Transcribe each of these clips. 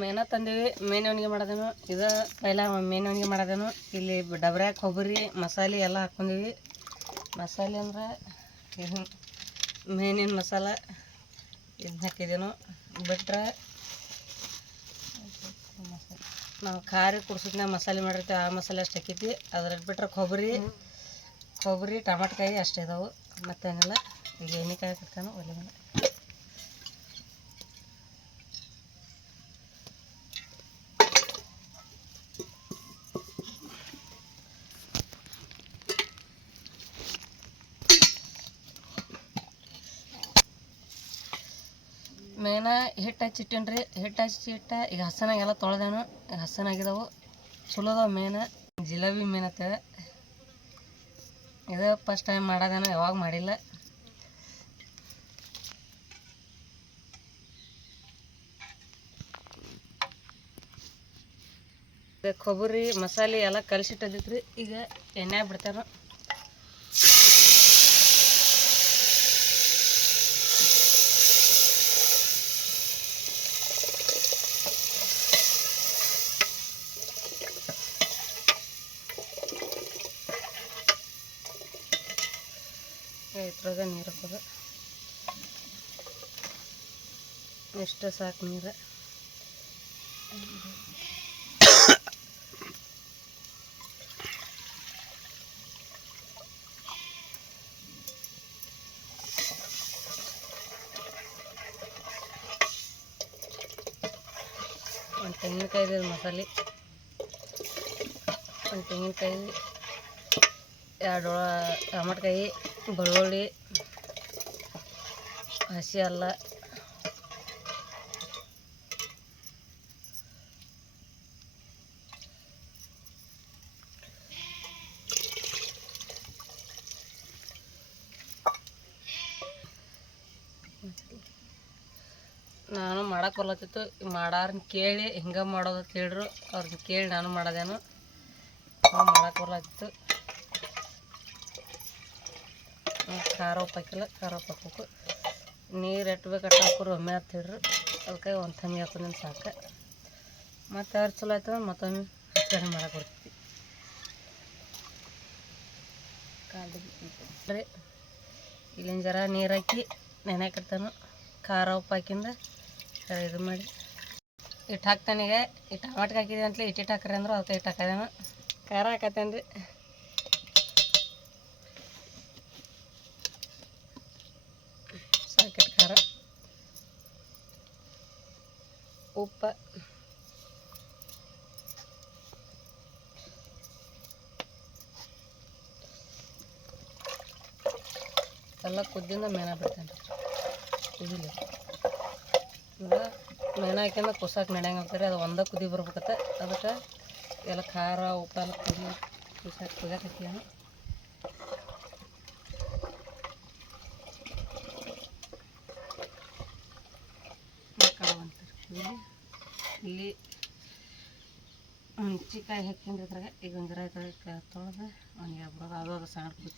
ಮೇನ ತಂದೀವಿ. ಮೇನವನಿಗೆ ಮಾಡೋದೇನು ಇದು ಪೈಲ ಮೇನವನಿಗೆ ಮಾಡೋದೇನು. ಇಲ್ಲಿ ಡಬ್ರ್ಯಾಗ ಕೊಬ್ಬರಿ ಮಸಾಲೆ ಎಲ್ಲ ಹಾಕ್ಕೊಂಡಿವಿ. ಮಸಾಲೆ ಅಂದ್ರೆ ಇದು ಮೇನಿನ ಮಸಾಲ ಇದನ್ನ ಹಾಕಿದೇನು ಬಿಟ್ರೆ ನಾವು ಖಾರ ಕುಡ್ಸಿದ್ನಾಗ ಮಸಾಲೆ ಮಾಡಿರ್ತೀವಿ ಆ ಮಸಾಲೆ ಅಷ್ಟು ಹಾಕಿದ್ವಿ. ಅದ್ರಲ್ಲಿ ಬಿಟ್ರೆ ಕೊಬ್ಬರಿ ಟಮಾಟಕಾಯಿ ಅಷ್ಟೇ ಇದಾವೆ, ಮತ್ತೇನಿಲ್ಲ. ಈಗ ಎಣ್ಣೆಕಾಯಿ ಹಾಕಿರ್ತಾನೆ ಒಲೆ ಮೇಲೆ. ಮೇನ ಹಿಟ್ಟು ಹಚ್ಚಿಟ್ಟೇನಿ ರೀ. ಹಿಟ್ಟು ಹಚ್ಚಿಟ್ಟ ಈಗ ಹಸನಾಗೆಲ್ಲ ತೊಳೆದೇನು. ಹಸನಾಗಿದ್ದಾವೆ, ಚಲೋ ಅದಾವೆ ಮೇನ. ಜಿಲೇಬಿ ಮೀನತ್ತ ಇದು ಫಸ್ಟ್ ಟೈಮ್ ಮಾಡೋದೇನು, ಯಾವಾಗ ಮಾಡಿಲ್ಲ. ಕೊಬ್ಬರಿ ಮಸಾಲೆ ಎಲ್ಲ ಕಲಸಿಟ್ಟದಿತ್ತು. ಈಗ ಎಣ್ಣೆ ಬಿಡ್ತಾರ. ಇದ್ರಾಗ ನೀರು ಹಾಕೋದು, ಎಷ್ಟು ಸಾಕು ನೀರು. ಒಂದು ತೆಂಗಿನಕಾಯಿ ಮಸಾಲೆ, ಒಂದು ತೆಂಗಿನಕಾಯಿ, 2 ಟಮಾಟಕಾಯಿ, ಬೆಳ್ಳುಳ್ಳಿ, ಹಸಿ ಅಲ್ಲ, ನಾನು ಮಾಡಕ್ಕೆ ಬರ್ಲತ್ತಿತ್ತು. ಮಾಡಾರನ್ನ ಕೇಳಿ ಹಿಂಗೆ ಮಾಡೋದು ಅಂತ ಹೇಳಿದ್ರು. ಅವ್ರನ್ನ ಕೇಳಿ ನಾನು ಮಾಡೋದೇನು ಮಾಡಕ್ಕೆ ಬರ್ಲತ್ತಿತ್ತು. ಖಾರ ಉಪ್ಪು ಹಾಕಿಲ್ಲ, ಖಾರ ಉಪ್ಪು ಹಾಕ್ಬೇಕು. ನೀರು ಎಟ್ಟು ಬೇಕು ಅಟ್ಟು ಹಾಕೋರು ಒಮ್ಮೆ ಅಂತ ಹೇಳ್ರು. ಅದಕ್ಕೆ ಒಂದು ಥಮ್ಮಿ ಹಾಕೋದೇನು ಸಾಕು. ಮತ್ತು ಯಾರು ಚಲೋ ಆಯ್ತಂದ್ರೆ ಮತ್ತೊಮ್ಮೆ ಹೆಚ್ಚು ಮಾಡಕ್ಕೆ ಬರ್ತೀವಿ. ರೀ ಇಲ್ಲಿನ ಜರ ನೀರು ಹಾಕಿ ನೆನೆಕಿರ್ತಾನು. ಖಾರ ಉಪ್ಪು ಹಾಕಿಂದ ಇದು ಮಾಡಿ ಇಟ್ಟು ಹಾಕ್ತಾನೀಗ. ಈ ಟಮಾಟಿಗೆ ಹಾಕಿದೆ ಅಂತಲೇ ಇಟ್ಟಿಟ್ಟು ಹಾಕ್ರಿ ಅಂದರು, ಅದಕ್ಕೆ ಇಟ್ಟು ಹಾಕದೇನು. ಖಾರ ಹಾಕತ್ತೇನೆ ರೀ. ಸಾಕಿಟ್ಟು ಖಾರ, ಉಪ್ಪು, ಎಲ್ಲ ಕುದ್ದಿಂದ ಮೇನ ಬಿಡ್ತೇನೆ ರೀ. ಕುದಿಲಿ ಅಂದ್ರೆ ಮೇನ ಹಾಕಿಂದ ಕುಸಾಕ್ ನಡೆಯಂಗೆ ಆಗ್ತಾರೆ. ಅದು ಒಂದೇ ಕುದಿ ಬರ್ಬೇಕತ್ತ. ಅದಕ್ಕೆ ಎಲ್ಲ ಖಾರ ಉಪ್ಪು ಎಲ್ಲ ಕುದಿಯಕ್ಕೆ ಹಾಕ್ತೀನಿ. ಇಲ್ಲಿ ಹುಣ್ಚಿಕಾಯಿ ಹಾಕಿಂದ್ರೆ ಇದ್ರಾಗ ಈಗ ಒಂದು ಜರ ತೊಳೆದು ಅವನಿಗೆ ಹಾಕ್ಬಿಡೋದು. ಅದು ಸಣ್ಣ ಕುದಿ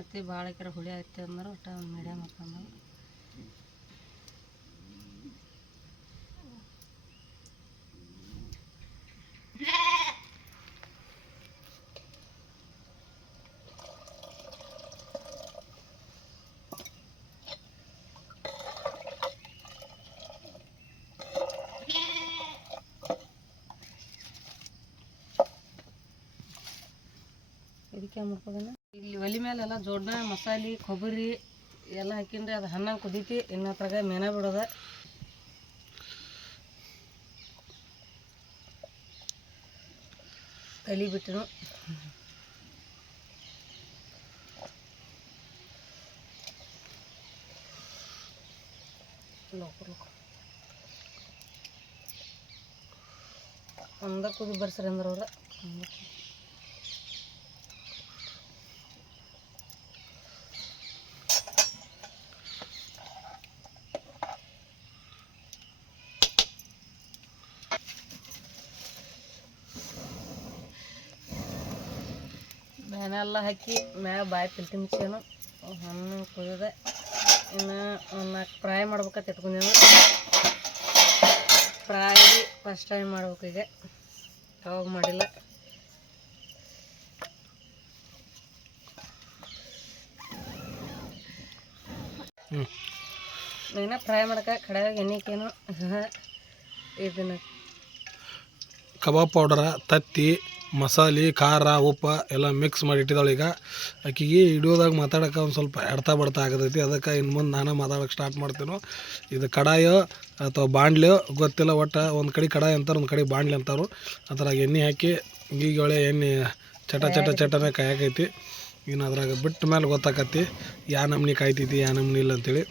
ಅತಿ ಭಾಳ ಹಾಕಿರ ಹುಳಿ ಆಯ್ತು ಅಂದ್ರೆ ಒಟ್ಟು ಒಂದು ಮೀಡಿಯಮ್ ಹಾಕೊಂಡು ಇದಕ್ಕೆ ಮಾಡ್ಕೋದೇನೆ. ಇಲ್ಲಿ ಒಲೆ ಮೇಲೆಲ್ಲ ಜೋಡಣೆ ಮಸಾಲೆ ಕೊಬ್ಬರಿ ಎಲ್ಲ ಹಾಕಿಂದ್ರೆ ಅದು ಹಣ್ಣಂಗೆ ಕುದೀತಿ. ಇನ್ನೊತ್ರಾಗ ಮೇನ ಬಿಡೋದ. ತಲೆ ಬಿಟ್ಟನು. ಒಂದ ಕುದಿ ಬರ್ಸ್ರಿ ಅಂದ್ರೆ ಅವ್ರ ಮೇನೆಲ್ಲ ಹಾಕಿ ಮ್ಯಾಗ ಬಾಯಿ ಪಿಲ್ಟಿ ಮಿಕ್ಸೇನು ಹಣ್ಣು ಕುದಿದೆ. ಇನ್ನು ಒಂದು 4 ಫ್ರೈ ಮಾಡ್ಬೇಕಂತ ಇಟ್ಕೊಂಡೇವು. ಫ್ರೈ ಫಸ್ಟ್ ಟೈಮ್ ಮಾಡ್ಬೇಕು ಈಗ, ಯಾವಾಗ ಮಾಡಿಲ್ಲ. ಇನ್ನು ಫ್ರೈ ಮಾಡಕ್ಕೆ ಕಡೆಯಾಗ ಎಣ್ಣೆಕೇನು ಇದನ್ನು ಕಬಾಬ್ ಪೌಡರ, ತತ್ತಿ, ಮಸಾಲೆ, ಖಾರ, ಉಪ್ಪು ಎಲ್ಲ ಮಿಕ್ಸ್ ಮಾಡಿ ಇಟ್ಟಿದ್ದಾಳೆ. ಈಗ ಆಕೆಗೆ ಹಿಡಿಯೋದಾಗ ಮಾತಾಡೋಕೆ ಒಂದು ಸ್ವಲ್ಪ ಎಡ್ತಾ ಬಡ್ತಾ ಆಗತೈತಿ. ಅದಕ್ಕೆ ಇನ್ನು ಮುಂದೆ ನಾನು ಮಾತಾಡೋಕೆ ಸ್ಟಾರ್ಟ್ ಮಾಡ್ತೇನೆ. ಇದು ಕಡಾಯೋ ಅಥವಾ ಬಾಂಡ್ಲಿಯೋ ಗೊತ್ತಿಲ್ಲ, ಒಟ್ಟು ಒಂದು ಕಡೆ ಕಡಾಯಿ ಅಂತಾರೆ, ಒಂದು ಕಡೆ ಬಾಂಡ್ಲಿ ಅಂತಾರೆ. ಅದ್ರಾಗ ಎಣ್ಣೆ ಹಾಕಿ ಈಗ ಒಳ್ಳೆ ಎಣ್ಣೆ ಚಟನೆ ಕಾಯಕೈತಿ. ಇನ್ನು ಅದ್ರಾಗ ಬಿಟ್ಟ ಮೇಲೆ ಗೊತ್ತಾಕತಿ ಯಾವ ನಮ್ನಿ ಕಾಯ್ತೈತಿ ಯಾವ ನಮ್ನಿ ಇಲ್ಲ ಅಂತೇಳಿ.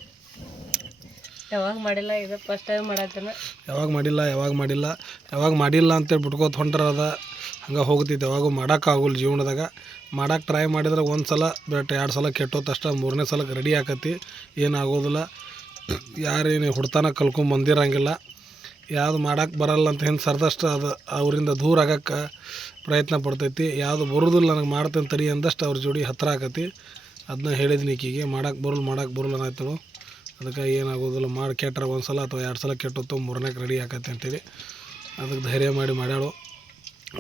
ಯಾವಾಗ ಮಾಡಿಲ್ಲ, ಇದು ಫಸ್ಟ್ ಟೈಮ್ ಮಾಡತ್ತೇನೆ. ಯಾವಾಗ ಮಾಡಿಲ್ಲ ಅಂತೇಳಿ ಬಿಟ್ಕೋತ ಹೊಂಟ್ರೆ ಅದ ಹಂಗೆ ಹೋಗ್ತೈತಿ. ಯಾವಾಗೂ ಮಾಡೋಕ್ಕಾಗಲ್ಲ ಜೀವನದಾಗ. ಮಾಡೋಕೆ ಟ್ರೈ ಮಾಡಿದ್ರೆ ಒಂದು ಸಲ ಬಟ್ 2 ಸಲ ಕೆಟ್ಟೋತಷ್ಟ, 3ನೇ ಸಲಕ್ಕೆ ರೆಡಿ ಆಕತಿ. ಏನಾಗೋದಿಲ್ಲ. ಯಾರೇನು ಹುಡ್ತಾನ ಕಲ್ಕೊಂಬಂದಿರಂಗಿಲ್ಲ. ಯಾವುದು ಮಾಡೋಕೆ ಬರಲ್ಲ ಅಂತ ಹಿಂದೆ ಸರ್ದಷ್ಟು ಅದು ಅವರಿಂದ ದೂರ ಆಗೋಕ್ಕೆ ಪ್ರಯತ್ನ ಪಡ್ತೈತಿ. ಯಾವುದು ಬರೋದಿಲ್ಲ ನನಗೆ ಮಾಡ್ತೇನೆ ತಡಿ ಅಂದಷ್ಟು ಅವ್ರ ಜೋಡಿ ಹತ್ತಿರ ಆಕತಿ. ಅದನ್ನ ಹೇಳಿದ್ನಿ ಈಕಿಗೆ, ಮಾಡೋಕೆ ಬರೋಲ್ಲ ಅನ್ನತ್ತಳು. ಅದಕ್ಕೆ ಏನಾಗೋದಿಲ್ಲ, ಮಾಡಿ ಕೆಟ್ಟರೆ 1 ಸಲ ಅಥವಾ 2 ಸಲ ಕೆಟ್ಟೋತು, 3ನೇಗೆ ರೆಡಿ ಆಕತಿ ಅಂತೇಳಿ ಅದಕ್ಕೆ ಧೈರ್ಯ ಮಾಡಿ ಮಾಡ್ಯಾಳು.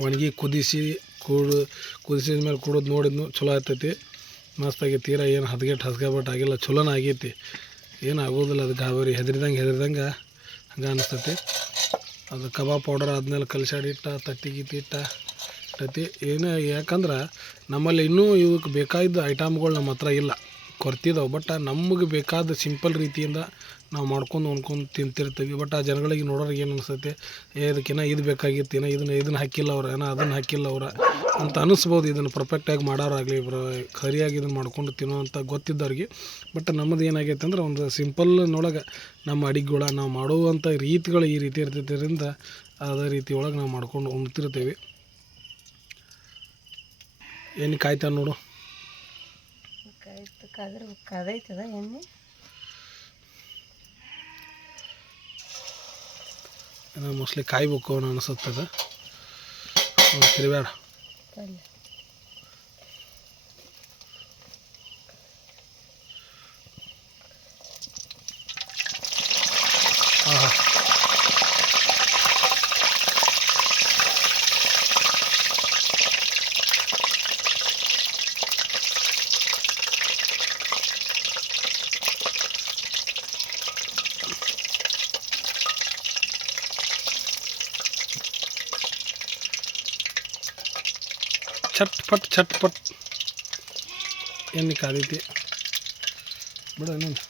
ಒಣಗಿ ಕುದಿಸಿದ ಮೇಲೆ ಕುಡಿದು ನೋಡಿದ್ನು, ಚಲೋ ಆಗ್ತೈತಿ, ಮಸ್ತಾಗಿ. ತೀರಾ ಏನು ಹಸ್ಗೆಬಟ್ಟು ಆಗಿಲ್ಲ, ಚಲೋನ ಆಗೈತಿ. ಏನು ಆಗೋದಿಲ್ಲ. ಅದು ಗಾಬರಿ ಹೆದರಿದಂಗೆ ಹಂಗೆ ಅನಿಸ್ತೈತಿ. ಅದು ಕಬಾಬ್ ಪೌಡರ್ ಆದ್ಮೇಲೆ ಕಲಸಾಡಿ ತತ್ತಿ ಏನೇ, ಯಾಕಂದ್ರೆ ನಮ್ಮಲ್ಲಿ ಇನ್ನೂ ಇವಕ್ಕೆ ಬೇಕಾದ ಐಟಮ್ಗಳು ನಮ್ಮ ಹತ್ರ ಇಲ್ಲ, ಕೊರ್ತಿದ್ದಾವೆ. ಬಟ್ ನಮಗೆ ಬೇಕಾದ ಸಿಂಪಲ್ ರೀತಿಯಿಂದ ನಾವು ಮಾಡ್ಕೊಂಡು ತಿಂತಿರ್ತೀವಿ. ಬಟ್ ಆ ಜನಗಳಿಗೆ ನೋಡೋರಿಗೆ ಏನು ಅನಿಸ್ತೈತಿ, ಇದಕ್ಕಿನ್ನ ಇದು ಬೇಕಾಗಿತ್ತು, ಇದನ್ನು ಹಾಕಿಲ್ಲ ಅವ್ರು, ಅದನ್ನು ಹಾಕಿಲ್ಲ ಅವ್ರು ಅಂತ ಅನ್ನಿಸ್ಬೋದು. ಇದನ್ನು ಪರ್ಫೆಕ್ಟಾಗಿ ಮಾಡೋರಾಗಲಿ, ಸರಿಯಾಗಿ ಇದನ್ನು ಮಾಡ್ಕೊಂಡು ತಿನ್ನೋವಂಥ ಗೊತ್ತಿದ್ದವ್ರಿಗೆ. ಬಟ್ ನಮ್ಮದು ಏನಾಗೈತೆ ಅಂದ್ರೆ ಒಂದು ಸಿಂಪಲ್ನೊಳಗೆ ನಮ್ಮ ಅಡಿಗೆಗಳ ನಾವು ಮಾಡುವಂಥ ರೀತಿಗಳು ಈ ರೀತಿ ಇರ್ತಿದ್ದರಿಂದ ಅದೇ ರೀತಿ ಒಳಗೆ ನಾವು ಮಾಡ್ಕೊಂಡು ಉಣ್ತಿರ್ತೀವಿ. ಏನು ಕಾಯ್ತಾನೆ ನೋಡು, ಕಾದೈತದ ಎಣ್ಣೆ. ಮೋಸ್ಟ್ಲಿ ಕಾಯ್ಬೇಕು ಅನ್ನೋ ಅನಿಸುತ್ತದೆ. ತಿರುಗಾಡ ಚಟ್ಪಟ್ ಎಣ್ಣೆ ಕಾದೈತಿ ಬಿಡ. ಇನ್ನೊಂದು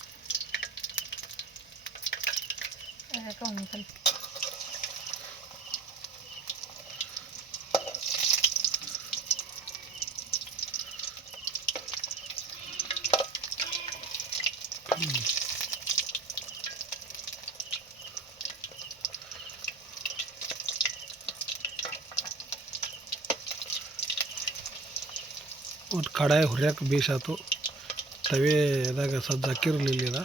ಒಟ್ಟು ಕಡಾಯಿ ಹುರಿಯೋಕೆ ಬೇಸಾತು. ತವೆದಾಗ ಸದ್ದು ಹಾಕಿರಲಿಲ್ಲ. ಇದು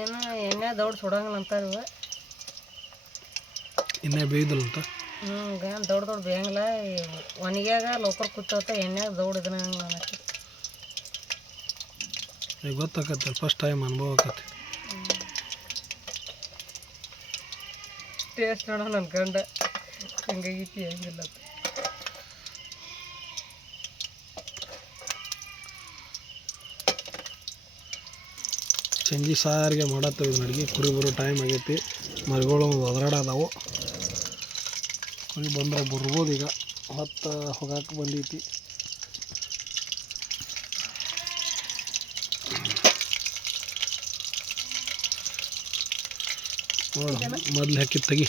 ಏನೋ ಎಣ್ಣೆ ದೌಡ್ ಸುಡಂಗಿಲ್ಲ ಅಂತಾರೆ. ಎಣ್ಣೆ ಬೇಯ್ದಲ್ಲ ಅಂತ ದೌಡ್ ಬೇಯಂಗಿಲ್ಲ. ಒಣಗ್ಯಾಗ ಲೋಕರ್ ಕೂತೋತ, ಎಣ್ಣೆಗೆ ದೌಡ್ ಇದನ್ನಂಗಿಲ್ಲ ಅನ್ನಕ್ಕೆ ಈಗ ಗೊತ್ತಾಗತ್ತೆ. ಫಸ್ಟ್ ಟೈಮ್ ಅನುಭವ ಆಕತಿ. ಟೇಸ್ಟ್ ನೋಡೋ ನನ್ನ ಗಂಡ ಹಂಗಾಗೈತಿ ಹೆಂಗಿಲ್ಲ. ಸಂಜೆ ಸಾರಿಗೆ ಮಾಡತ್ತೇವೆ ಅಡುಗೆ. ಕುರಿ ಬರೋ ಟೈಮ್ ಆಗೈತಿ. ಮರಿಗಳು ಒದರಾಡೋದಾವು. ಕುರಿ ಬಂದ್ರೆ ಬರ್ಬೋದು. ಈಗ ಹೊತ್ತು ಹೋಗಕ್ಕೆ ಬಂದೈತಿ. ಮೊದಲು ಹಾಕಿ ತೆಗಿ.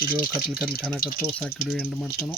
ವಿಡಿಯೋ ಕತ್ಲಿ ಕಾಣಕತ್ತು. ಸಾಕು ವಿಡಿಯೋ ಎಂಡ್ ಮಾಡ್ತಾನೋ.